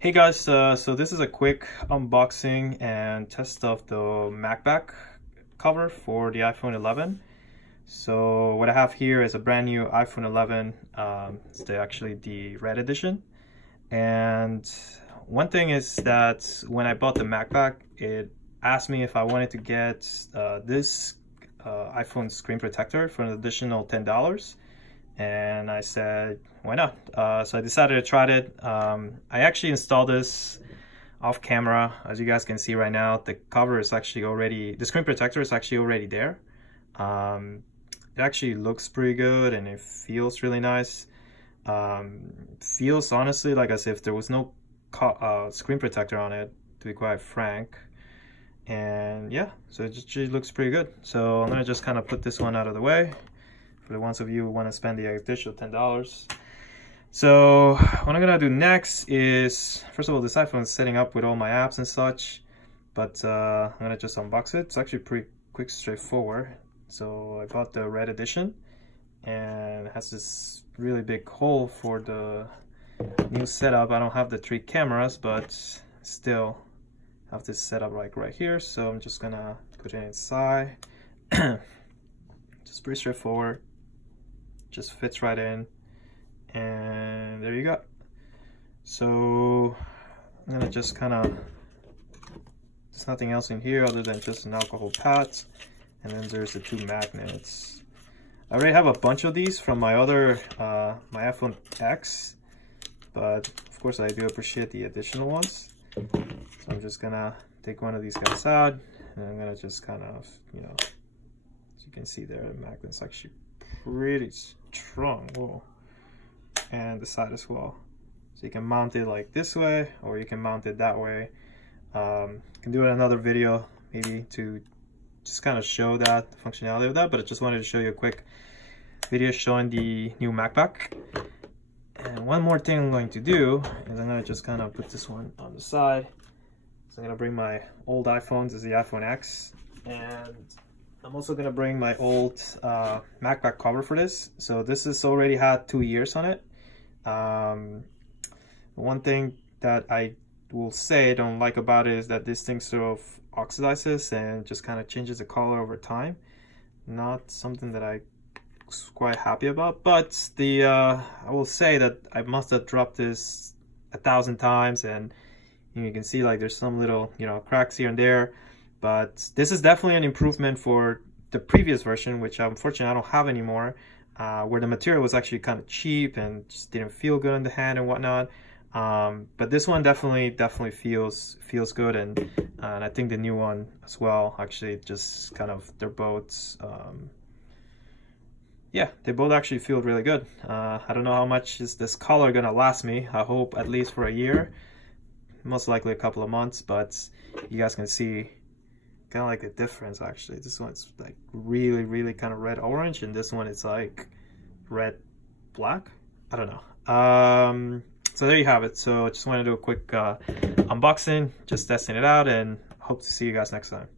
Hey guys, so this is a quick unboxing and test of the Magbak cover for the iPhone 11. So what I have here is a brand new iPhone 11. It's actually the red edition. And one thing is that when I bought the Magbak, it asked me if I wanted to get this iPhone screen protector for an additional $10. And I said, why not? So I decided to try it. I actually installed this off camera. As you guys can see right now, the cover is actually already, the screen protector is actually already there. It actually looks pretty good and it feels really nice. Feels honestly like as if there was no screen protector on it, to be quite frank. And yeah, so it just looks pretty good. So I'm gonna just kind of put this one out of the way for the ones of you who want to spend the additional $10. So what I'm gonna do next is, first of all, this iPhone is setting up with all my apps and such, but I'm gonna just unbox it. It's actually pretty quick, straightforward. So I bought the red edition and it has this really big hole for the new setup. I don't have the 3 cameras, but still have this setup like right here. So I'm just gonna put it inside. Just pretty straightforward. Just fits right in, and there you go. So I'm gonna just kind of, there's nothing else in here other than just an alcohol pad, and then there's the 2 magnets. I already have a bunch of these from my other my iPhone X, but of course I do appreciate the additional ones. So I'm just gonna take one of these guys out, and I'm gonna just kind of, you know, as you can see there, the magnet's actually pretty strong. Whoa. And the side as well, so you can mount it like this way or you can mount it that way. You can do another video maybe to just kind of show that, the functionality of that, but I just wanted to show you a quick video showing the new Magbak. And one more thing I'm going to do is I'm going to just kind of put this one on the side. So I'm going to bring my old iPhone. This is the iPhone X, and I'm also gonna bring my old Magbak cover for this. So this has already had 2 years on it. One thing that I will say I don't like about it is that this thing sort of oxidizes and just kind of changes the color over time. Not something that I was quite happy about, but the I will say that I must have dropped this 1,000 times, and you can see like there's some little, you know, cracks here and there. But this is definitely an improvement for the previous version, which unfortunately I don't have anymore, where the material was actually kind of cheap and just didn't feel good in the hand and whatnot. But this one definitely feels good, and I think the new one as well. Actually, just kind of, they're both yeah, they both actually feel really good. I don't know how much is this color gonna last me. I hope at least for a year, most likely a couple of months, but you guys can see kind of like the difference. Actually, this one's like really kind of red orange, and this one is like red black. I don't know. So there you have it. So I just want to do a quick unboxing, just testing it out, and hope to see you guys next time.